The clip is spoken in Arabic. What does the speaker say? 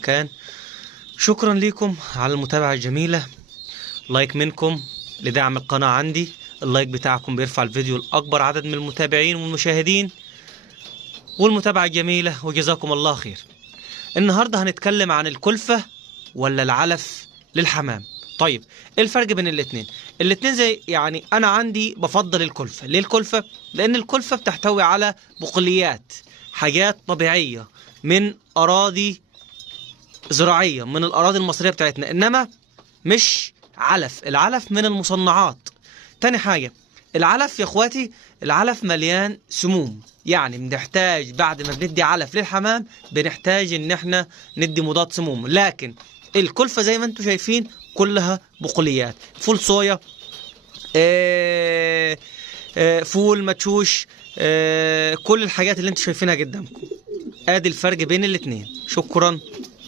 كان شكرا لكم على المتابعة الجميلة. لايك منكم لدعم القناة عندي، اللايك بتاعكم بيرفع الفيديو لأكبر عدد من المتابعين والمشاهدين، والمتابعة الجميلة، وجزاكم الله خير. النهاردة هنتكلم عن الكلفة ولا العلف للحمام. طيب ايه الفرق بين الاتنين زي يعني انا عندي بفضل الكلفة. ليه الكلفة؟ لان الكلفة بتحتوي على بقوليات، حاجات طبيعية من اراضي زراعية، من الاراضي المصرية بتاعتنا، انما مش علف. العلف من المصنعات. تاني حاجة، العلف يا اخواتي، العلف مليان سموم، يعني بنحتاج بعد ما بندي علف للحمام بنحتاج ان احنا ندي مضاد سموم. لكن الكلفة زي ما انتم شايفين كلها بقوليات، فول صويا، فول مدشوش، كل الحاجات اللي انتم شايفينها قدامكم. ادي الفرق بين الاتنين. شكرا.